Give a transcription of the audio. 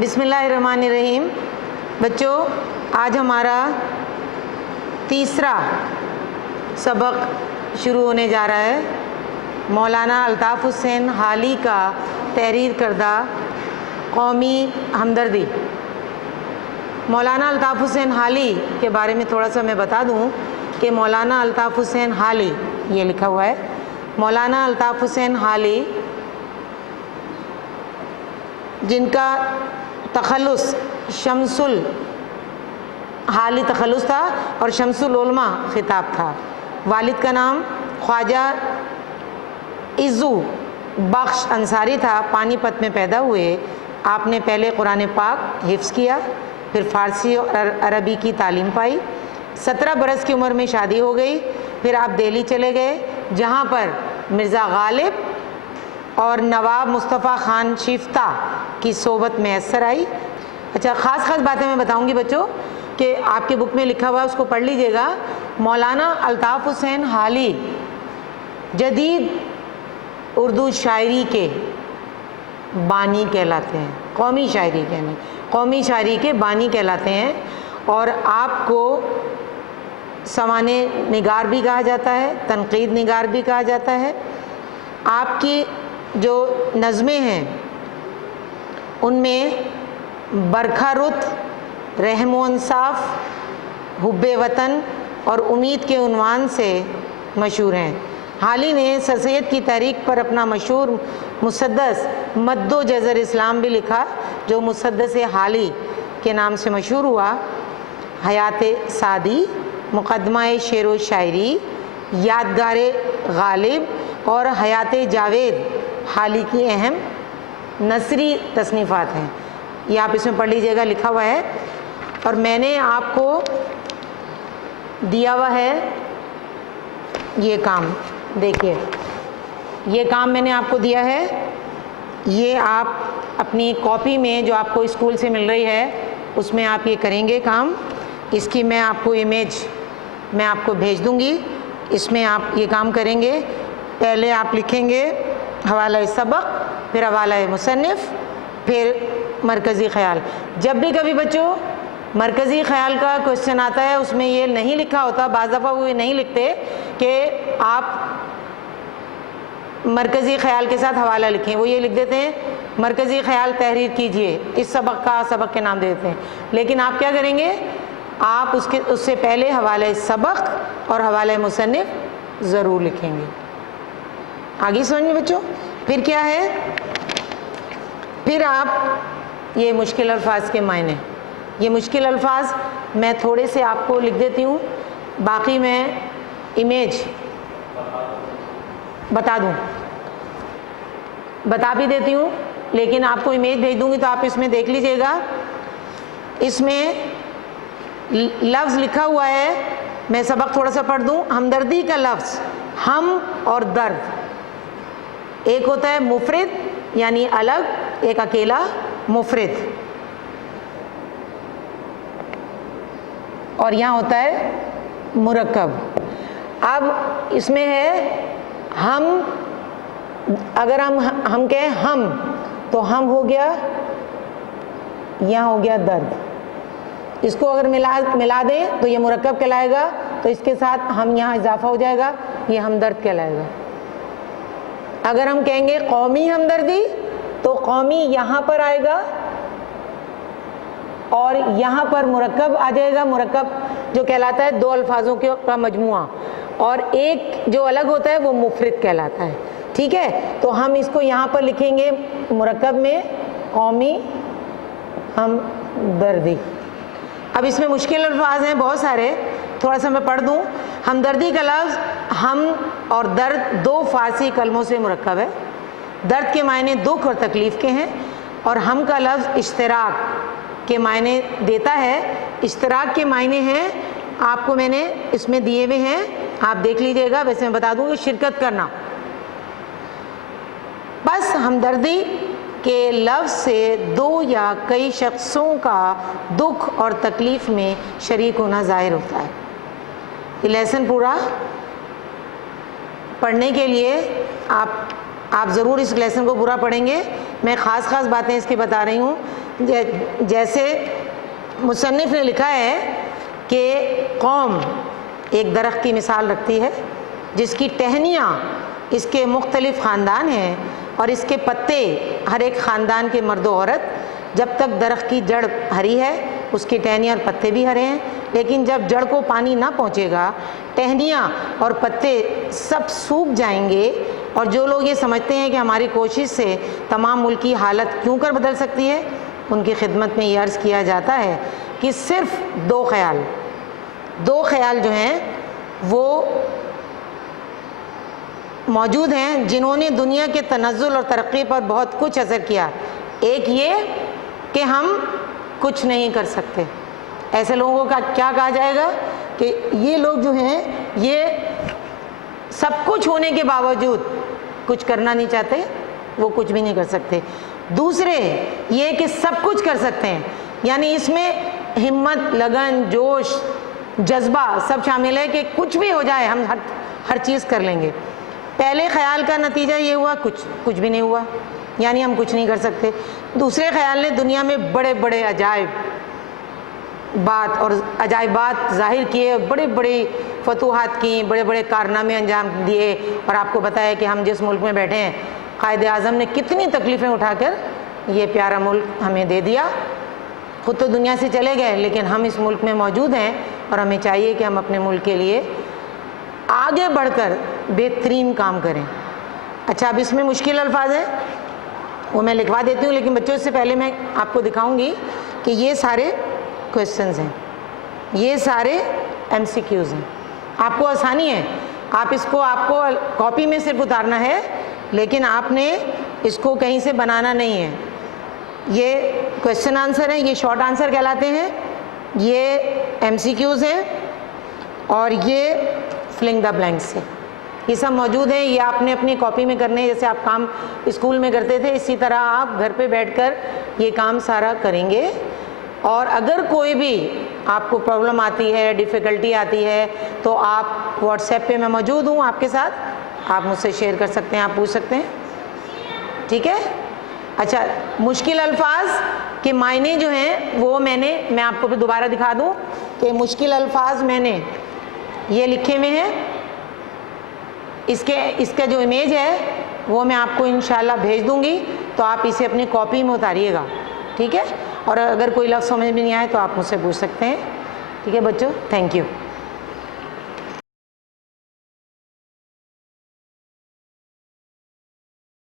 بسم اللہ الرحمن الرحیم۔ بچوں، آج ہمارا تیسرا سبق شروع ہونے جا رہا ہے۔ مولانا الطاف حسین حالی کا تحریر کردہ قومی ہمدردی۔ مولانا الطاف حسین حالی کے بارے میں تھوڑا سا میں بتا دوں کہ مولانا الطاف حسین حالی، یہ لکھا ہوا ہے، مولانا الطاف حسین حالی جن کا تخلص شمس الحالی تخلص تھا اور شمس العلماء خطاب تھا۔ والد کا نام خواجہ عزو بخش انصاری تھا۔ پانی پت میں پیدا ہوئے۔ آپ نے پہلے قرآن پاک حفظ کیا، پھر فارسی اور عربی کی تعلیم پائی۔ 17 برس کی عمر میں شادی ہو گئی۔ پھر آپ دہلی چلے گئے، جہاں پر مرزا غالب اور نواب مصطفیٰ خان شیفتہ کی صحبت میسر آئی۔ اچھا، خاص باتیں میں بتاؤں گی بچوں کہ آپ کے بک میں لکھا ہوا ہے، اس کو پڑھ لیجئے گا۔ مولانا الطاف حسین حالی جدید اردو شاعری کے بانی کہلاتے ہیں۔ قومی شاعری کے نہیں، قومی شاعری کے بانی کہلاتے ہیں، اور آپ کو سوانح نگار بھی کہا جاتا ہے، تنقید نگار بھی کہا جاتا ہے۔ آپ کی جو نظمیں ہیں ان میں برکھا رت، رحم و انصاف، حب وطن اور امید کے عنوان سے مشہور ہیں۔ حالی نے سر سید کی تحریک پر اپنا مشہور مسدس مد و جزر اسلام بھی لکھا، جو مسدس حالی کے نام سے مشہور ہوا۔ حیات سعدی، مقدمہ شعر و شاعری، یادگار غالب اور حیات جاوید حالی کی اہم نثری تصنیفات ہیں۔ یہ آپ اس میں پڑھ لیجئے گا، لکھا ہوا ہے۔ اور میں نے آپ کو دیا ہوا ہے یہ کام، دیکھیے یہ کام میں نے آپ کو دیا ہے۔ یہ آپ اپنی کاپی میں جو آپ کو اسکول سے مل رہی ہے اس میں آپ یہ کریں گے کام۔ اس کی میں آپ کو امیج میں آپ کو بھیج دوں گی، اس میں آپ یہ کام کریں گے۔ پہلے آپ لکھیں گے حوالہ سبق، پھر حوالہ مصنف، پھر مرکزی خیال۔ جب بھی کبھی بچوں مرکزی خیال کا کوشچن آتا ہے، اس میں یہ نہیں لکھا ہوتا، بعض دفعہ وہ یہ نہیں لکھتے کہ آپ مرکزی خیال کے ساتھ حوالہ لکھیں، وہ یہ لکھ دیتے ہیں مرکزی خیال تحریر کیجئے، اس سبق کا سبق کے نام دے دیتے ہیں۔ لیکن آپ کیا کریں گے، آپ اس سے پہلے حوالہ سبق اور حوالہ مصنف ضرور لکھیں گے۔ آگے سمجھ میں بچوں؟ پھر کیا ہے، پھر آپ یہ مشکل الفاظ کے معنی، یہ مشکل الفاظ میں تھوڑے سے آپ کو لکھ دیتی ہوں، باقی میں امیج بتا بھی دیتی ہوں، لیکن آپ کو امیج بھیج دوں گی تو آپ اس میں دیکھ لیجئے گا۔ اس میں لفظ لکھا ہوا ہے، میں سبق تھوڑا سا پڑھ دوں۔ ہمدردی کا لفظ ہم اور درد، ایک ہوتا ہے مفرد یعنی الگ، ایک اکیلا مفرد، اور یہاں ہوتا ہے مرکب۔ اب اس میں ہے ہم، اگر ہم کہیں ہم تو ہم ہو گیا، یہاں ہو گیا درد۔ اس کو اگر ملا دیں تو یہ مرکب کہلائے گا، تو اس کے ساتھ ہم یہاں اضافہ ہو جائے گا، یہ ہمدرد کہلائے گا۔ اگر ہم کہیں گے قومی ہمدردی تو قومی یہاں پر آئے گا اور یہاں پر مرکب آ جائے گا، مرکب جو کہلاتا ہے دو الفاظوں کا مجموعہ، اور ایک جو الگ ہوتا ہے وہ مفرد کہلاتا ہے۔ ٹھیک ہے، تو ہم اس کو یہاں پر لکھیں گے مرکب میں قومی ہمدردی۔ اب اس میں مشکل الفاظ ہیں بہت سارے، تھوڑا سا میں پڑھ دوں۔ ہمدردی کا لفظ ہم اور درد دو فارسی کلموں سے مرکب ہے۔ درد کے معنی دکھ اور تکلیف کے ہیں، اور ہم کا لفظ اشتراک کے معنی دیتا ہے۔ اشتراک کے معنی ہیں، آپ کو میں نے اس میں دیے ہوئے ہیں، آپ دیکھ لیجئے گا، ویسے میں بتا دوں کہ شرکت کرنا۔ بس ہمدردی کے لفظ سے دو یا کئی شخصوں کا دکھ اور تکلیف میں شریک ہونا ظاہر ہوتا ہے۔ یہ لیسن پورا پڑھنے کے لیے آپ ضرور اس لیسن کو پورا پڑھیں گے۔ میں خاص باتیں اس کی بتا رہی ہوں جیسے مصنف نے لکھا ہے کہ قوم ایک درخت کی مثال رکھتی ہے جس کی ٹہنیاں اس کے مختلف خاندان ہیں اور اس کے پتے ہر ایک خاندان کے مرد و عورت، جب تک درخت کی جڑ ہری ہے اس کی ٹہنیاں اور پتے بھی ہرے ہیں، لیکن جب جڑ کو پانی نہ پہنچے گا ٹہنیاں اور پتے سب سوکھ جائیں گے۔ اور جو لوگ یہ سمجھتے ہیں کہ ہماری کوشش سے تمام ملک کی حالت کیوں کر بدل سکتی ہے، ان کی خدمت میں یہ عرض کیا جاتا ہے کہ صرف دو خیال جو ہیں وہ موجود ہیں جنہوں نے دنیا کے تنزل اور ترقی پر بہت کچھ اثر کیا۔ ایک یہ کہ ہم کچھ نہیں کر سکتے، ایسے لوگوں کا کیا کہا جائے گا کہ یہ لوگ جو ہیں یہ سب کچھ ہونے کے باوجود کچھ کرنا نہیں چاہتے، وہ کچھ بھی نہیں کر سکتے۔ دوسرے یہ کہ سب کچھ کر سکتے ہیں، یعنی اس میں ہمت، لگن، جوش، جذبہ سب شامل ہے کہ کچھ بھی ہو جائے ہم ہر چیز کر لیں گے۔ پہلے خیال کا نتیجہ یہ ہوا کچھ بھی نہیں ہوا، یعنی ہم کچھ نہیں کر سکتے۔ دوسرے خیال نے دنیا میں بڑے بڑے عجائبات ظاہر کیے، بڑے بڑے فتوحات کی، بڑے بڑے کارنامے انجام دیے، اور آپ کو پتہ ہے کہ ہم جس ملک میں بیٹھے ہیں قائد اعظم نے کتنی تکلیفیں اٹھا کر یہ پیارا ملک ہمیں دے دیا۔ خود تو دنیا سے چلے گئے لیکن ہم اس ملک میں موجود ہیں، اور ہمیں چاہیے کہ ہم اپنے ملک کے لیے آگے بڑھ کر بہترین کام کریں۔ اچھا، اب اس میں مشکل الفاظ ہیں وہ میں لکھوا دیتی ہوں، لیکن بچوں اس سے پہلے میں آپ کو دکھاؤں گی کہ یہ سارے کویسچنز ہیں، یہ سارے MCQs ہیں۔ آپ کو آسانی ہے، آپ کو کاپی میں صرف اتارنا ہے، لیکن آپ نے اس کو کہیں سے بنانا نہیں ہے۔ یہ کویسچن آنسر ہیں، یہ شارٹ آنسر کہلاتے ہیں، یہ MCQs ہیں، اور یہ فلنگ دا بلینکس ہے۔ یہ سب موجود ہیں، یہ آپ نے اپنی کاپی میں کرنے، جیسے آپ کام اسکول میں کرتے تھے اسی طرح آپ گھر پہ بیٹھ کر یہ کام سارا کریں گے۔ اور اگر کوئی بھی آپ کو پرابلم آتی ہے، ڈیفیکلٹی آتی ہے، تو آپ واٹس ایپ پہ میں موجود ہوں آپ کے ساتھ، آپ مجھ سے شیئر کر سکتے ہیں، آپ پوچھ سکتے ہیں، ٹھیک ہے؟ اچھا، مشکل الفاظ کے معنی جو ہیں وہ میں آپ کو پھر دوبارہ دکھا دوں کہ مشکل الفاظ میں نے یہ لکھے ہوئے ہیں، اس کا جو امیج ہے وہ میں آپ کو انشاءاللہ بھیج دوں گی، تو آپ اسے اپنی کاپی میں اتاریے گا، ٹھیک ہے؟ اور اگر کوئی لفظ سمجھ میں نہیں آئے تو آپ مجھ سے پوچھ سکتے ہیں، ٹھیک ہے بچوں؟ Thank you.